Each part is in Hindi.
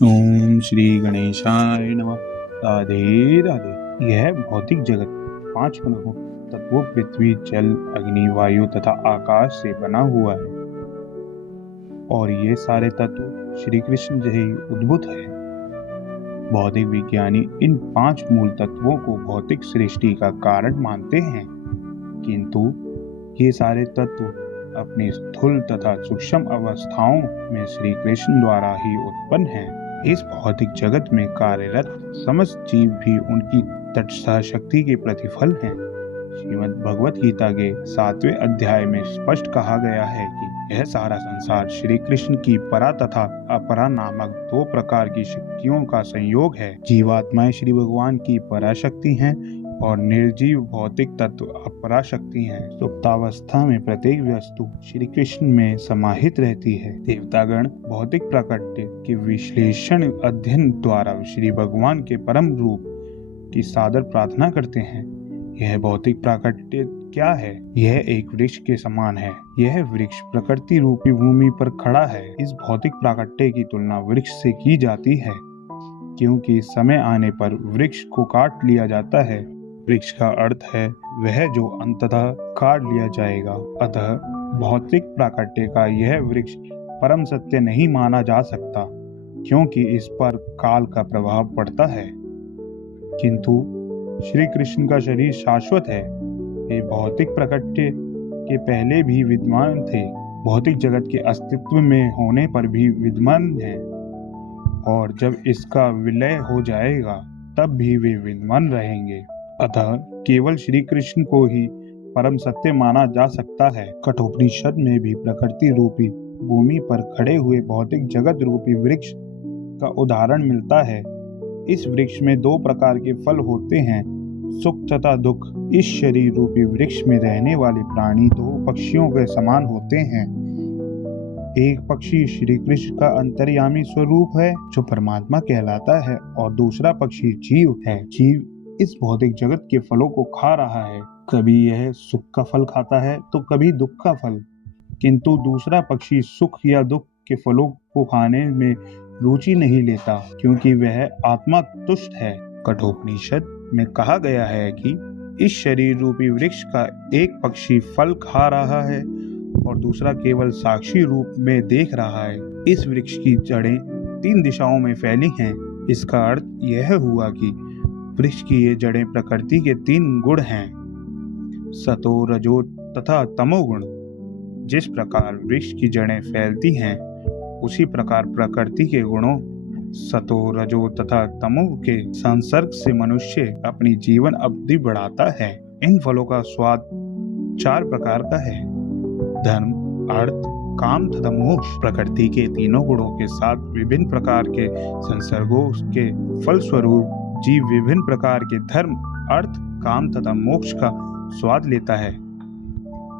ओम श्री गणेशाय नमः। राधे राधे। यह भौतिक जगत 5 तत्वों पृथ्वी, जल, अग्नि, वायु तथा आकाश से बना हुआ है और ये सारे तत्व श्री कृष्ण जय उद्भूत है। भौतिक विज्ञानी इन 5 मूल तत्वों को भौतिक सृष्टि का कारण मानते हैं, किंतु ये सारे तत्व अपनी स्थूल तथा सूक्ष्म अवस्थाओं में श्री कृष्ण द्वारा ही उत्पन्न हैं। इस भौतिक जगत में कार्यरत समस्त जीव भी उनकी तटस्थ शक्ति के प्रतिफल हैं। श्रीमद् भगवत गीता के 7वें अध्याय में स्पष्ट कहा गया है कि यह सारा संसार श्री कृष्ण की परा तथा अपरा नामक 2 प्रकार की शक्तियों का संयोग है। जीवात्माएं श्री भगवान की परा शक्ति हैं और निर्जीव भौतिक तत्व अपरा शक्ति हैं। सुप्तावस्था में प्रत्येक वस्तु श्री कृष्ण में समाहित रहती है। देवतागण भौतिक प्राकट्य के विश्लेषण अध्ययन द्वारा श्री भगवान के परम रूप की सादर प्रार्थना करते हैं। यह भौतिक प्राकट्य क्या है? यह एक वृक्ष के समान है। यह वृक्ष प्रकृति रूपी भूमि पर खड़ा है। इस भौतिक प्राकट्य की तुलना वृक्ष से की जाती है, क्योंकि समय आने पर वृक्ष को काट लिया जाता है। वृक्ष का अर्थ है वह जो अंततः काट लिया जाएगा। अतः भौतिक प्राकट्य का यह वृक्ष परम सत्य नहीं माना जा सकता, क्योंकि इस पर काल का प्रभाव पड़ता है। किंतु श्री कृष्ण का शरीर शाश्वत है। ये भौतिक प्राकट्य के पहले भी विद्यमान थे, भौतिक जगत के अस्तित्व में होने पर भी विद्यमान है, और जब इसका विलय हो जाएगा तब भी वे विद्यमान रहेंगे। अतः केवल श्री कृष्ण को ही परम सत्य माना जा सकता है। कठोपनिषद में भी प्रकृति रूपी भूमि पर खड़े हुए भौतिक जगत रूपी वृक्ष का उदाहरण मिलता है। इस वृक्ष में 2 प्रकार के फल होते हैं, सुख तथा दुख। इस शरीर रूपी वृक्ष में रहने वाले प्राणी 2 पक्षियों के समान होते हैं। एक पक्षी श्री कृष्ण का अंतर्यामी स्वरूप है, जो परमात्मा कहलाता है, और दूसरा पक्षी जीव है। जीव इस भौतिक जगत के फलों को खा रहा है। कभी यह सुख का फल खाता है तो कभी दुख का फल, किंतु दूसरा पक्षी सुख या दुख के फलों को खाने में रुचि नहीं लेता, क्योंकि वह आत्मा तुष्ट है। कठोपनिषद में कहा गया है कि इस शरीर रूपी वृक्ष का एक पक्षी फल खा रहा है और दूसरा केवल साक्षी रूप में देख रहा है। इस वृक्ष की जड़ें 3 दिशाओं में फैली हैं। इसका अर्थ यह हुआ कि वृक्ष की ये जड़ें प्रकृति के 3 गुण हैं, सतो, रजो तथा तमोगुण। जिस प्रकार वृक्ष की जड़ें फैलती हैं, उसी प्रकार प्रकृति के गुणों सतो, रजो तथा तमो के संसर्ग से मनुष्य अपनी जीवन अवधि बढ़ाता है। इन फलों का स्वाद 4 प्रकार का है, धर्म, अर्थ, काम तथा मोक्ष। प्रकृति के तीनों गुणों के साथ विभिन्न प्रकार के संसर्गों के फलस्वरूप जीव विभिन्न प्रकार के धर्म, अर्थ, काम तथा मोक्ष का स्वाद लेता है।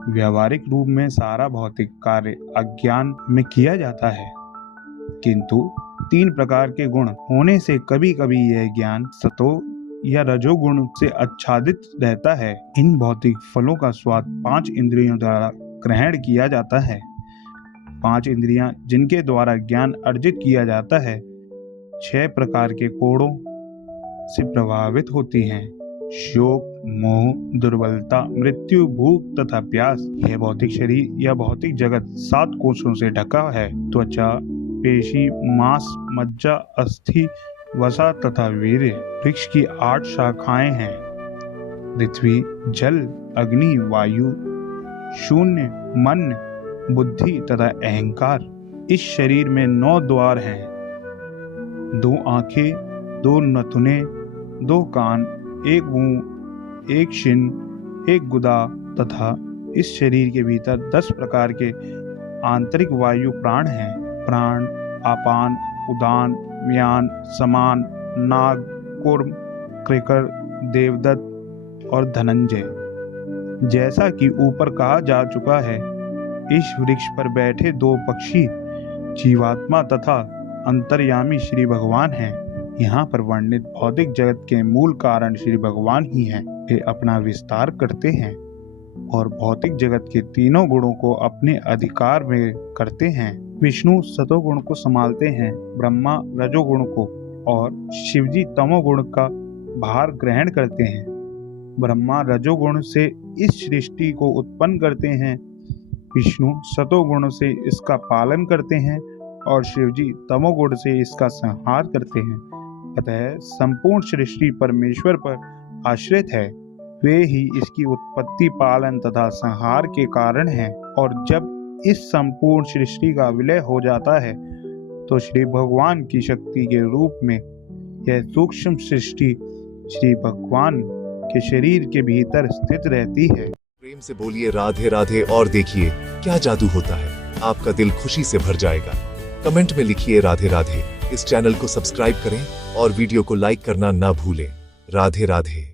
व्यावहारिक रूप में सारा भौतिक कार्य अज्ञान में किया जाता है, किंतु 3 प्रकार के गुण होने से कभी कभी यह ज्ञान सतो या रजोगुण से आच्छादित रहता है। इन भौतिक फलों का स्वाद 5 इंद्रियों द्वारा ग्रहण किया जाता है। 5 इंद्रियां जिनके द्वारा ज्ञान अर्जित किया जाता है 6 प्रकार के कोणों से प्रभावित होती हैं, शोक, मोह, दुर्बलता, मृत्यु, भूख तथा प्यास। यह भौतिक शरीर या भौतिक जगत 7 कोशों से ढका है, त्वचा, पेशी, मांस, मज्जा, अस्थि, वसा तथा वीर्य। वृक्ष की 8 शाखाएं हैं, पृथ्वी, जल, अग्नि, वायु, शून्य, मन, बुद्धि तथा अहंकार। इस शरीर में 9 द्वार हैं, 2 आंखें, 2 नथुने, 2 कान, 1 मुंह, 1 शिन, 1 गुदा तथा इस शरीर के भीतर 10 प्रकार के आंतरिक वायु प्राण हैं। प्राण, अपान, उदान, व्यान, समान, नाग, कूर्म, कृकर, देवदत्त और धनंजय। जैसा कि ऊपर कहा जा चुका है, इस वृक्ष पर बैठे 2 पक्षी जीवात्मा तथा अंतर्यामी श्री भगवान हैं। यहाँ पर वर्णित भौतिक जगत के मूल कारण श्री भगवान ही हैं। वे अपना विस्तार करते हैं और भौतिक जगत के तीनों गुणों को अपने अधिकार में करते हैं। विष्णु सतोगुण को संभालते हैं, ब्रह्मा रजोगुण को और शिवजी तमोगुण का भार ग्रहण करते हैं। ब्रह्मा रजोगुण से इस सृष्टि को उत्पन्न करते हैं, विष्णु सतोगुण से इसका पालन करते हैं और शिवजी तमोगुण से इसका संहार करते हैं। अतः संपूर्ण सृष्टि परमेश्वर पर आश्रित है। वे ही इसकी उत्पत्ति, पालन तथा संहार के कारण हैं। और जब इस संपूर्ण सृष्टि का विलय हो जाता है तो श्री भगवान की शक्ति के रूप में यह सूक्ष्म सृष्टि श्री भगवान के शरीर के भीतर स्थित रहती है। प्रेम से बोलिए राधे राधे और देखिए क्या जादू होता है। आपका दिल खुशी से भर जाएगा। कमेंट में लिखिए राधे राधे। इस चैनल को सब्सक्राइब करें और वीडियो को लाइक करना ना भूलें। राधे राधे।